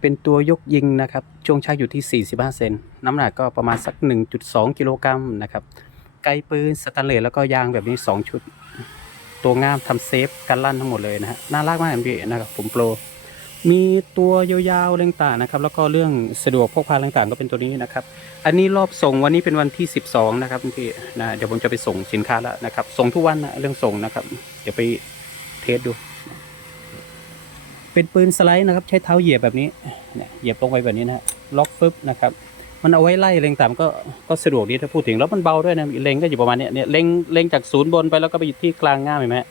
เป็นตัวยกยิงนะครับ ช่วงชักอยู่ที่ 45 เซน น้ำหนักก็ประมาณสัก 1.2 กิโลกรัมนะครับ ไกลปืนสแตนเลสแล้วก็ยางแบบนี้ 2 ชุด ตัวงามทำเซฟกันลั่นทั้งหมดเลยนะฮะ น่ารักมากพี่นะครับผมโปร มีตัวยาวๆเร่งต่างนะครับ แล้วก็เรื่องสะดวกพกพาเรงต่างก็เป็นตัวนี้นะครับ อันนี้รอบส่งวันนี้เป็นวันที่ 12 นะครับพี่นะ เดี๋ยวผมจะไปส่งสินค้าแล้วนะครับ ส่งทุกวันนะเรื่องส่งนะครับ เดี๋ยวไปเทสดู เป็นปืนสไลด์นะครับ ใช้เท้าเหยียบแบบนี้เหยียบลงไปแบบนี้นะฮะล็อกปึ๊บนะครับมันเอาไว้ไล่เล็งต่ำก็ก็สะดวกดีถ้าพูดถึงแล้วมันเบาด้วยนะเล็งก็อยู่ประมาณเนี้ยเนี่ยเล็งเล็งจากศูนย์บนไปแล้วก็ไปอยู่ที่กลางง่ามเห็นไหมฮะ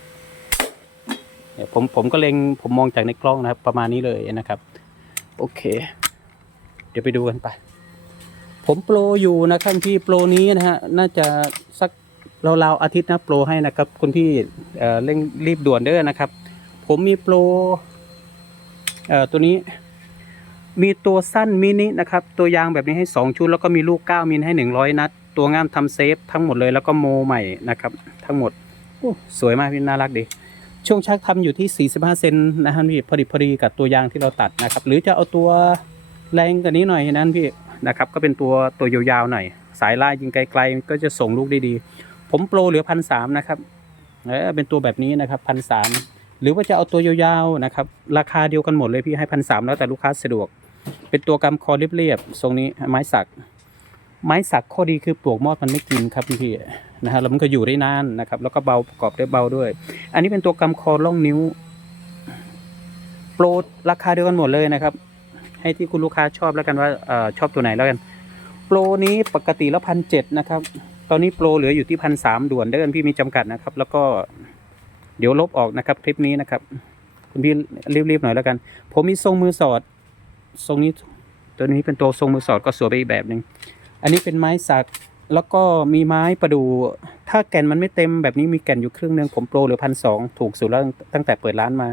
เนี่ยผมผมก็เล็งผมมองจากในกล้องนะครับประมาณนี้เลยนะครับโอเค เดี๋ยวไปดูกันไป ผมโปรอยู่นะครับพี่โปรนี้นะฮะน่าจะสักราวๆอาทิตย์นะโปรให้นะครับคุณพี่เอ่อเร่งรีบด่วนเด้อนะครับ ผมมีโปร เอ่อตัวนี้มีตัวสั้นมินินะครับ ตัวยางแบบนี้ให้ 2 ชุด แล้วก็มีลูก 9มิลให้ 100 นัด ตัวงามทำเซฟทั้งหมดเลยแล้วก็โมใหม่นะครับ ทั้งหมดสวยมากพี่น่ารักดี ช่วงชักทำอยู่ที่ 45 เซนนะฮะพี่พอดีพอดีกับตัวยางที่เราตัดนะครับ หรือจะเอาตัวแรงกว่านี้หน่อยนั้นพี่นะครับ ก็เป็นตัวตัวยาวๆหน่อย สายล่ายิงไกลๆ ก็จะส่งลูกได้ดี ผมโปรเหลือพันสามนะครับเออเป็นตัวแบบนี้นะครับพันสาม หรือว่าจะเอาตัวยาวๆนะครับ ราคาเดียวกันหมดเลยพี่ให้พันสามแล้วแต่ลูกค้าสะดวก เป็นตัวกำคอเรียบๆทรงนี้ไม้สัก ไม้สักข้อดีคือปลวกมอดมันไม่กินครับพี่ๆนะฮะแล้วมันก็อยู่ได้นานนะครับ แล้วก็เบาประกอบได้เบาด้วย อันนี้เป็นตัวกำคอล่องนิ้ว โปรราคาเดียวกันหมดเลยนะครับ ให้ที่คุณลูกค้าชอบแล้วกันว่าออชอบตัวไหนแล้วกัน โปรนี้ปกติแล้วพันเจ็ดนะครับ ตอนนี้โปรเหลืออยู่ที่พันสามด่วนเดินพี่มีจำกัดนะครับ แล้วก็ เดี๋ยวลบออกนะครับคลิปนี้นะครับ คุณพี่รีบๆหน่อยแล้วกัน ผมมีทรงมือสอด ทรงนี้ตัวนี้เป็นตัวทรงมือสอดก็สวยไปอีกแบบหนึ่งอันนี้เป็นไม้สักแล้วก็มีไม้ประดู่ถ้าแก่นมันไม่เต็มแบบนี้มีแก่นอยู่ครึ่งหนึงผมโปรหลือพันสองถูกสุดแล้วตั้งแต่เปิดร้านมา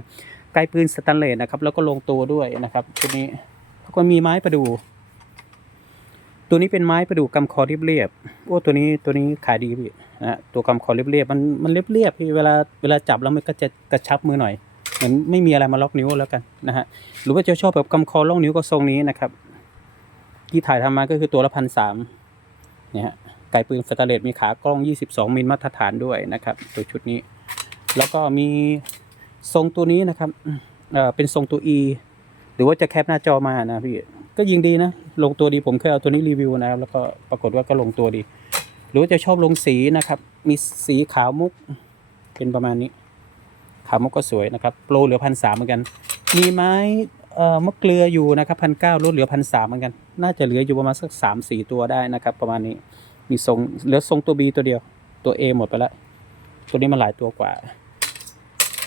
ไกลปืนสแตนเลสนะครับ แล้วก็ลงตัวด้วยนะครับตัวนี้แล้วก็มีไม้ประดู่ตัวนี้เป็นไม้ประดู่กำคอเรียบๆโอ้ตัวนี้ตัวนี้ขายดีพี่ นะตัวกำคอเรียบๆมันมันเรียบๆพี่เวลาเวลาจับแล้วมันก็จะกระชับมือหน่อยเหมือนไม่มีอะไรมาล็อกนิ้วแล้วกันนะฮะหรือว่าจะชอบแบบกำคอล่องนิ้วก็ทรงนี้นะครับ ที่ถ่ายทำมาก็คือตัวละพันสามเนี่ยฮะไก่ปืนสแตเลสมีขากล้อง 22มิลมาตรฐานด้วยนะครับ ตัวชุดนี้ แล้วก็มีทรงตัวนี้นะครับเออเป็นทรงตัว E หรือว่าจะแคปหน้าจอมานะพี่ก็ยิงดีนะลงตัวดีผมเคยเอาตัวนี้รีวิวนะครับแล้วก็ปรากฏว่าก็ลงตัวดี หรือจะชอบลงสีนะครับ มีสีขาวมุกเป็นประมาณนี้ ขาวมุกก็สวยนะครับโปรเหลือพันสามเหมือนกัน มีไม้เอ่อมะเกลืออยู่นะครับพันเก้าลดเหลือพันสามเหมือนกัน น่าจะเหลืออยู่ประมาณสักสามสี่ตัวได้นะครับ ประมาณนี้มีทรงเหลือทรงตัว B ตัวเดียวตัว A หมดไปแล้วตัวนี้มันหลายตัวกว่า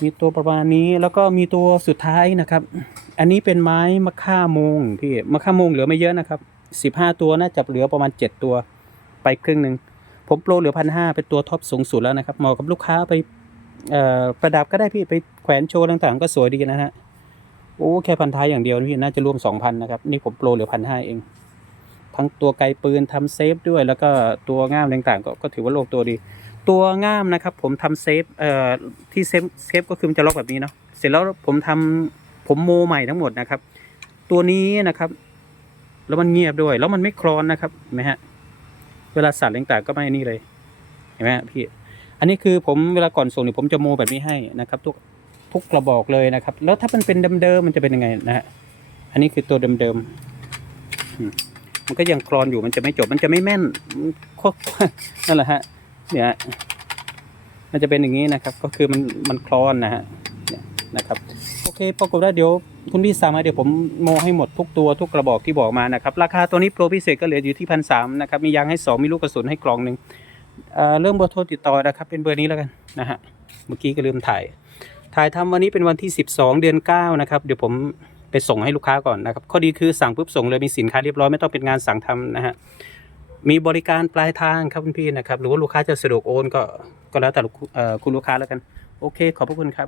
มีตัวประมาณนี้แล้วก็มีตัวสุดท้ายนะครับ อันนี้เป็นไม้มะค่ามงพี่มะค่ามงเหลือไม่เยอะนะครับสิบห้าตัวน่าจะเหลือประมาณเจ็ดตัวไปครึ่งหนึ่ง ผมโปรเหลือพันห้าเป็นตัวท็อปสูงสุดแล้วนะครับเหมาะกับลูกค้าไปประดับก็ได้พี่ไปแขวนโชว์ต่างๆ ก็สวยดีนะฮะโอ้แค่พันท้ายอย่างเดียวพี่น่าจะรวมสองพันนะครับนี่ผมโปรเหลือพันห้าเอง ทั้งตัวไกลปืนทำเซฟด้วย แล้วก็ตัวง่ามต่างๆ ก็ก็ถือว่าโลงตัวดี ตัวง่ามนะครับ ผมทำเซฟเอ่อที่เซฟเซฟก็คือมันจะล็อกแบบนี้เนาะเสร็จแล้วผมทำผมโมใหม่ทั้งหมดนะครับ ตัวนี้นะครับ แล้วมันเงียบด้วย แล้วมันไม่คลอนนะครับเห็นไหมฮะ เวลาสั่นต่างๆก็ไม่นี่เลยเห็นไหมพี่ อันนี้คือผมเวลาก่อนส่งเนี่ยผมจะโมแบบนี้ให้นะครับทุกทุกกระบอกเลยนะครับ แล้วถ้ามันเป็นเดิมๆมันจะเป็นยังไงนะฮะอันนี้คือตัวเดิมๆมมันก็ยังคลอนอยู่มันจะไม่จบมันจะไม่แม่นนโคตรนั่นแหละฮะเนี่ยมันจะเป็นอย่างนี้นะครับ ก็คือมันมันคลอนนะฮะเนี่ยนะครับ โอเคปรากฏว่าเดี๋ยว คุณพี่สั่งมาเดี๋ยวผมโมให้หมดทุกตัวทุกกระบอกที่บอกมานะครับ ราคาตัวนี้โปรพิเศษก็เหลืออยู่ที่พันสามนะครับมียางให้สองมีลูกกระสุนให้กล่องหนึ่งเอ่อเริ่มเบอร์โทรติดต่อนะครับ เป็นเบอร์นี้แล้วกันนะฮะเมื่อกี้ก็ลืมถ่าย ถ่ายทำวันนี้เป็นวันที่ 12 เดือน 9 นะครับ เดี๋ยวผมไปส่งให้ลูกค้าก่อนนะครับข้อดีคือสั่งปุ๊บส่งเลยมีสินค้าเรียบร้อยไม่ต้องเป็นงานสั่งทำนะฮะมีบริการปลายทางครับคุณพี่นะครับหรือว่าลูกค้าจะสะดวกโอนก็ก็แล้วแต่ลูกคุณลูกค้าแล้วกัน โอเค ขอบพระคุณครับ